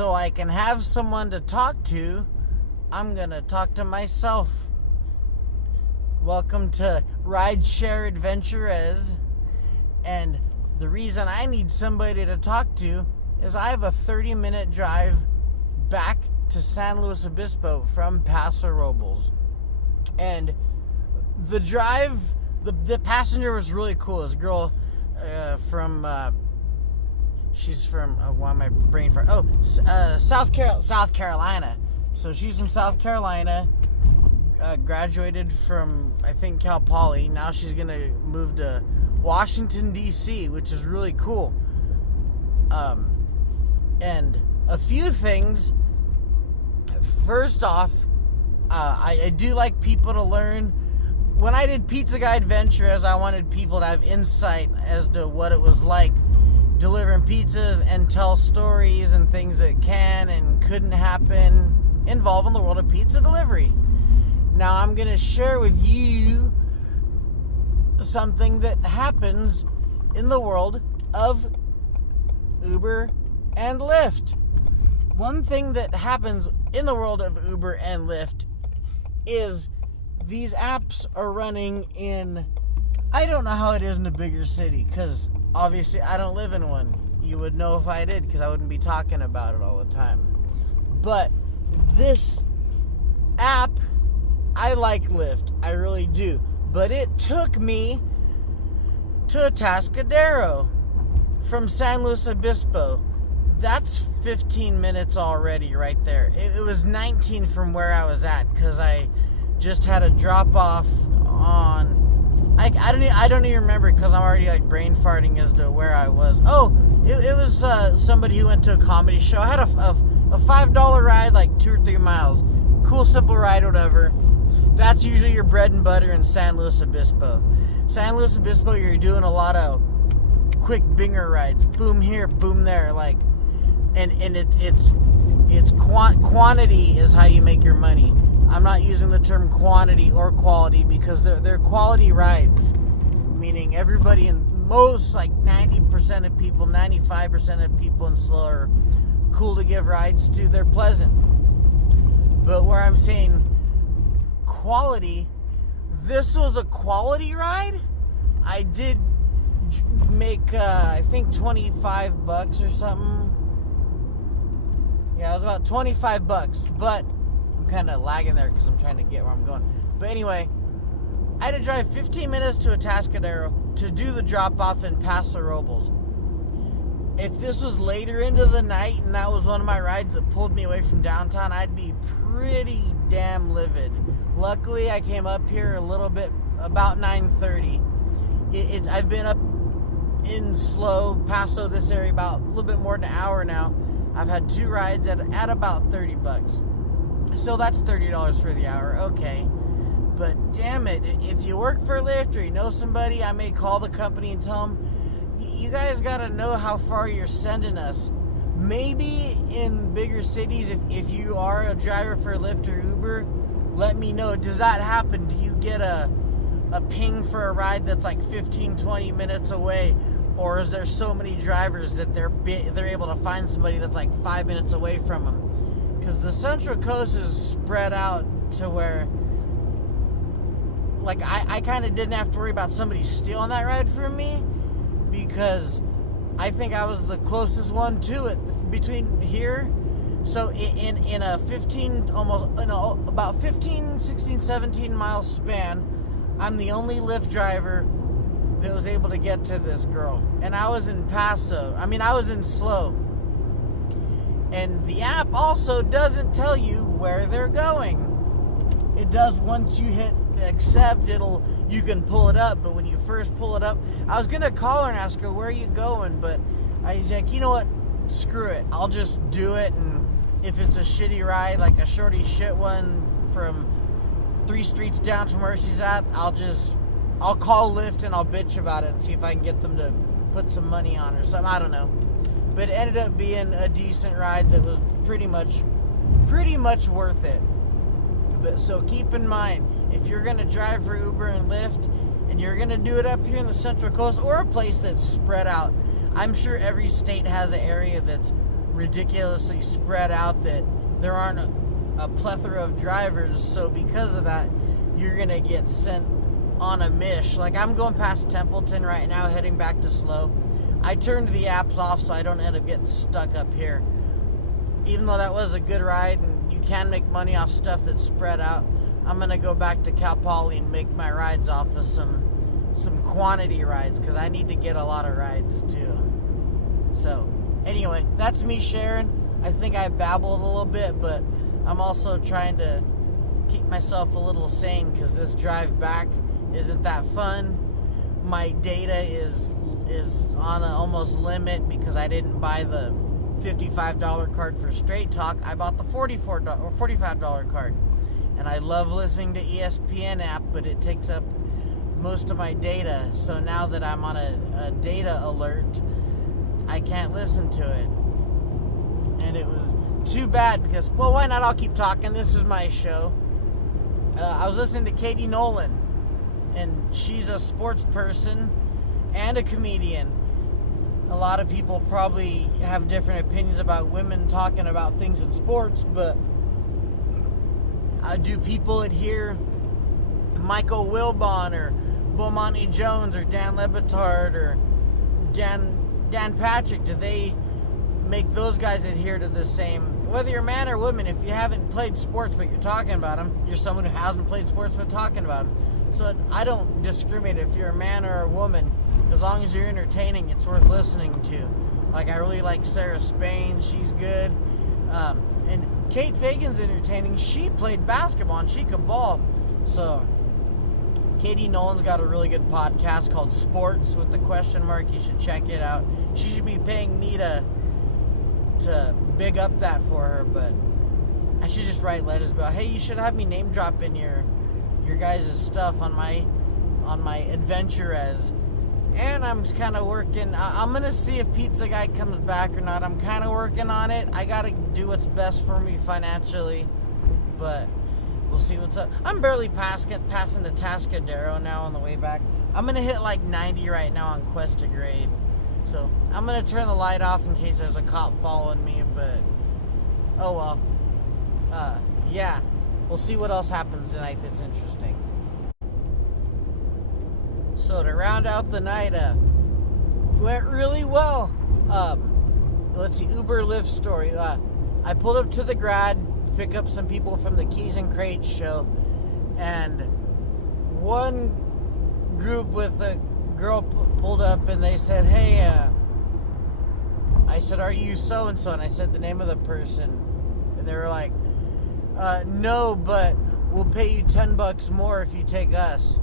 so I can have someone to talk to, I'm going to talk to myself. Welcome to Rideshare AdventurEZ. And the reason I need somebody to talk to is I have a 30-minute drive back to San Luis Obispo from Paso Robles. And the drive, the passenger was really cool. This girl from, she's from, why am I brain fart? South Carolina. So she's from South Carolina, graduated from, I think, Cal Poly. Now she's going to move to Washington, D.C., which is really cool. And a few things. First off, I do like people to learn. When I did Pizza Guy AdventurEZ, I wanted people to have insight as to what it was like delivering pizzas and tell stories and things that can and couldn't happen involving the world of pizza delivery. Now I'm going to share with you something that happens in the world of Uber and Lyft. One thing that happens in the world of Uber and Lyft is these apps are running in, I don't know how it is in a bigger city, because obviously I don't live in one. You would know if I did, because I wouldn't be talking about it all the time. But this app, I like Lyft, I really do. But it took me to Atascadero from San Luis Obispo. That's 15 minutes already right there. It was 19 from where I was at, because I just had a drop off on, I don't even remember, because I'm already like brain farting as to where I was. Oh, it was somebody who went to a comedy show. I had a $5 ride, like 2 or 3 miles. Cool, simple ride, whatever. That's usually your bread and butter in San Luis Obispo. San Luis Obispo, you're doing a lot of quick binger rides. Boom here, boom there, like, and it's quantity is how you make your money. I'm not using the term quantity or quality, because they're quality rides, meaning everybody in most, like 90% of people, 95% of people in SLO are cool to give rides to. They're pleasant. But where I'm saying quality, this was a quality ride. I did make I think $25 or something. Yeah, it was about $25, but I'm kind of lagging there because I'm trying to get where I'm going. But anyway, I had to drive 15 minutes to Atascadero to do the drop-off in Paso Robles. If this was later into the night and that was one of my rides that pulled me away from downtown, I'd be pretty damn livid. Luckily, I came up here a little bit, about 9:30. I've been up in SLO, Paso, this area, about a little bit more than an hour now. I've had 2 rides at about $30. So that's $30 for the hour, okay. But damn it, if you work for Lyft or you know somebody, I may call the company and tell them, you guys got to know how far you're sending us. Maybe in bigger cities, if you are a driver for Lyft or Uber, let me know. Does that happen? Do you get a ping for a ride that's like 15, 20 minutes away? Or is there so many drivers that they're able to find somebody that's like 5 minutes away from them? Because the Central Coast is spread out to where, like, I kind of didn't have to worry about somebody stealing that ride from me, because I think I was the closest one to it between here. So in a 15, almost, about 15, 16, 17 mile span, I'm the only Lyft driver that was able to get to this girl. And I was in Paso. I was in SLO. And the app also doesn't tell you where they're going. It does once you hit accept, you can pull it up, but when you first pull it up, I was gonna call her and ask her, where are you going? But I was like, you know what, screw it, I'll just do it, and if it's a shitty ride, like a shorty shit one from 3 streets down from where she's at, I'll call Lyft and I'll bitch about it and see if I can get them to put some money on or something, I don't know. But it ended up being a decent ride that was pretty much worth it. But so keep in mind, if you're going to drive for Uber and Lyft and you're going to do it up here in the Central Coast or a place that's spread out, I'm sure every state has an area that's ridiculously spread out that there aren't a plethora of drivers. So because of that, you're going to get sent on a mish. Like, I'm going past Templeton right now, heading back to Slow. I turned the apps off so I don't end up getting stuck up here. Even though that was a good ride and you can make money off stuff that's spread out, I'm going to go back to Cal Poly and make my rides off of some quantity rides, because I need to get a lot of rides too. So anyway, that's me sharing. I think I babbled a little bit, but I'm also trying to keep myself a little sane, because this drive back isn't that fun. My data is on an almost limit because I didn't buy the $55 card for Straight Talk. I bought the $44 or $45 card. And I love listening to ESPN app, but it takes up most of my data. So now that I'm on a data alert, I can't listen to it. And it was too bad because, well, why not? I'll keep talking. This is my show. I was listening to Katie Nolan, and she's a sports person and a comedian. A lot of people probably have different opinions about women talking about things in sports, but do people adhere Michael Wilbon or Bomani Jones or Dan Lebitard or Dan Patrick? Do they make those guys adhere to the same? Whether you're man or woman, if you haven't played sports but you're talking about them, you're someone who hasn't played sports but talking about them. So I don't discriminate if you're a man or a woman. As long as you're entertaining, it's worth listening to. Like, I really like Sarah Spain. She's good. And Kate Fagan's entertaining. She played basketball and she could ball. So Katie Nolan's got a really good podcast called Sports with the question mark. You should check it out. She should be paying me to big up that for her, but I should just write letters about, hey, you should have me name drop in your guys' stuff on my AdventurEZ. And I'm kind of working. I'm going to see if Pizza Guy comes back or not. I'm kind of working on it. I got to do what's best for me financially. But we'll see what's up. I'm barely passing the Tascadero now on the way back. I'm going to hit like 90 right now on Quest to Grade. So I'm going to turn the light off in case there's a cop following me. But, oh well. Yeah. We'll see what else happens tonight that's interesting. So to round out the night, went really well. Let's see, Uber Lyft story. I pulled up to the Grad, pick up some people from the Keys and Crates show, and one group with a girl pulled up and they said, hey, I said, are you so-and-so? And I said the name of the person, and they were like, no, but we'll pay you $10 more if you take us.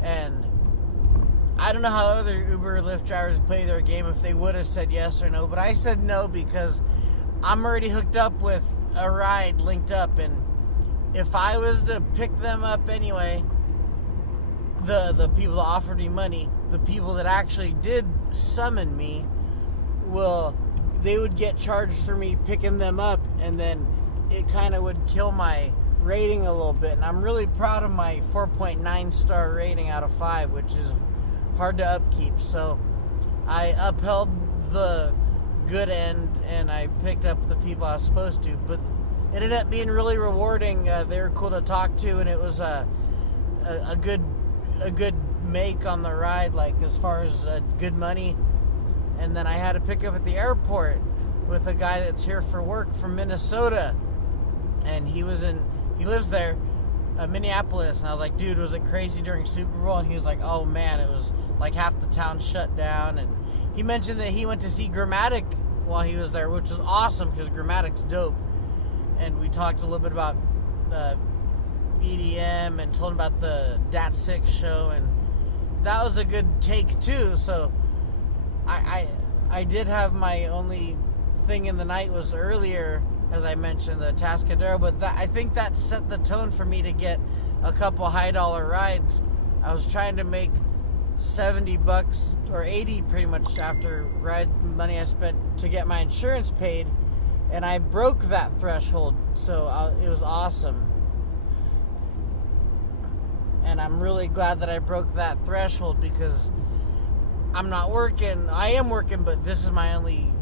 And I don't know how other Uber or Lyft drivers play their game, if they would have said yes or no, but I said no because I'm already hooked up with a ride linked up, and if I was to pick them up anyway, the people that offered me money, the people that actually did summon me, they would get charged for me picking them up, and then it kind of would kill my rating a little bit. And I'm really proud of my 4.9 star rating out of 5, which is hard to upkeep. So I upheld the good end and I picked up the people I was supposed to, but it ended up being really rewarding. They were cool to talk to, and it was a good make on the ride, like as far as good money. And then I had to pick up at the airport with a guy that's here for work from Minnesota, and he lives there, Minneapolis. And I was like, dude, was it crazy during Super Bowl? And he was like, oh man, it was like half the town shut down. And he mentioned that he went to see Grammatic while he was there, which was awesome because Grammatic's dope. And we talked a little bit about EDM and told him about the Dat 6 show, and that was a good take too. So I did have my only thing in the night was earlier, as I mentioned, the Tascadero, but I think that set the tone for me to get a couple high dollar rides. I was trying to make $70 or $80 pretty much after ride money I spent to get my insurance paid, and I broke that threshold, so it was awesome. And I'm really glad that I broke that threshold because I'm not working. I am working, but this is my only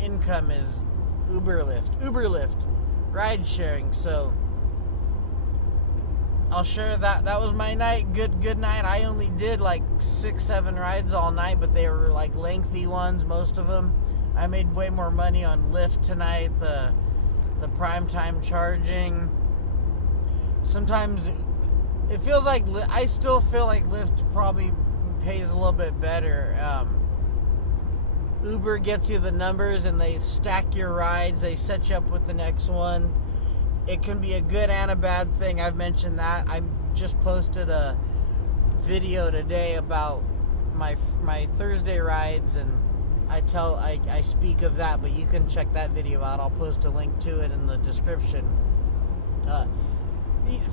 income is Uber Lyft, ride sharing. So I'll share that. That was my night. Good night. I only did like 6-7 rides all night, but they were like lengthy ones, most of them. I made way more money on Lyft tonight. The prime time charging. Sometimes it feels like I still feel like Lyft probably pays a little bit better. Uber gets you the numbers and they stack your rides. They set you up with the next one. It can be a good and a bad thing. I've mentioned that. I just posted a video today about my Thursday rides, and I speak of that, but you can check that video out. I'll post a link to it in the description.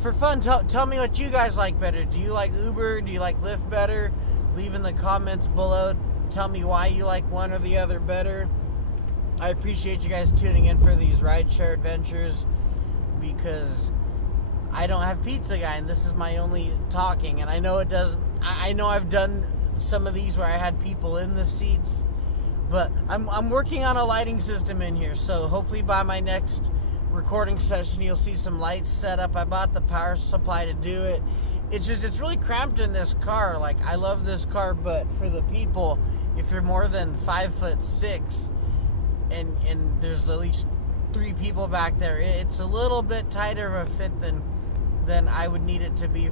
For fun, tell me what you guys like better. Do you like Uber? Do you like Lyft better? Leave in the comments below. Tell me why you like one or the other better. I appreciate you guys tuning in for these rideshare adventures, because I don't have Pizza Guy, and this is my only talking. And I know it doesn't. I know I've done some of these where I had people in the seats, but I'm working on a lighting system in here. So hopefully by my next recording session, you'll see some lights set up. I bought the power supply to do it. It's really cramped in this car. Like, I love this car, but for the people, if you're more than 5'6", and there's at least 3 people back there, it's a little bit tighter of a fit than I would need it to be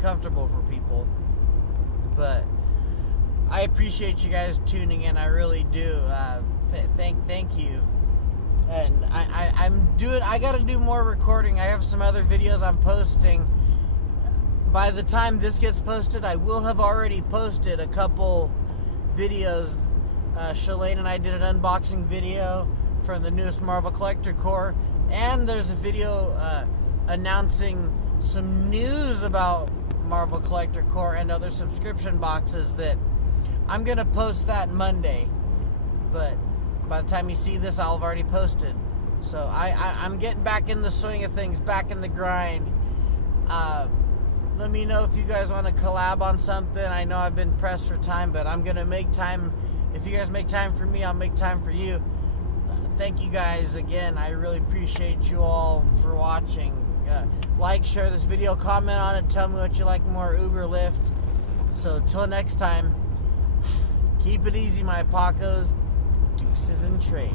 comfortable for people. But I appreciate you guys tuning in. I really do. Thank you. And I got to do more recording. I have some other videos I'm posting. By the time this gets posted, I will have already posted a couple videos. Shalane and I did an unboxing video from the newest Marvel Collector Core, and there's a video announcing some news about Marvel Collector Core and other subscription boxes that I'm going to post that Monday. But by the time you see this, I'll have already posted. So I'm getting back in the swing of things, back in the grind. Let me know if you guys want to collab on something. I know I've been pressed for time, but I'm going to make time. If you guys make time for me, I'll make time for you. Thank you guys again. I really appreciate you all for watching. Like, share this video, comment on it, tell me what you like more, Uber, Lyft. So till next time, keep it easy, my Pacos. Deuces and trays.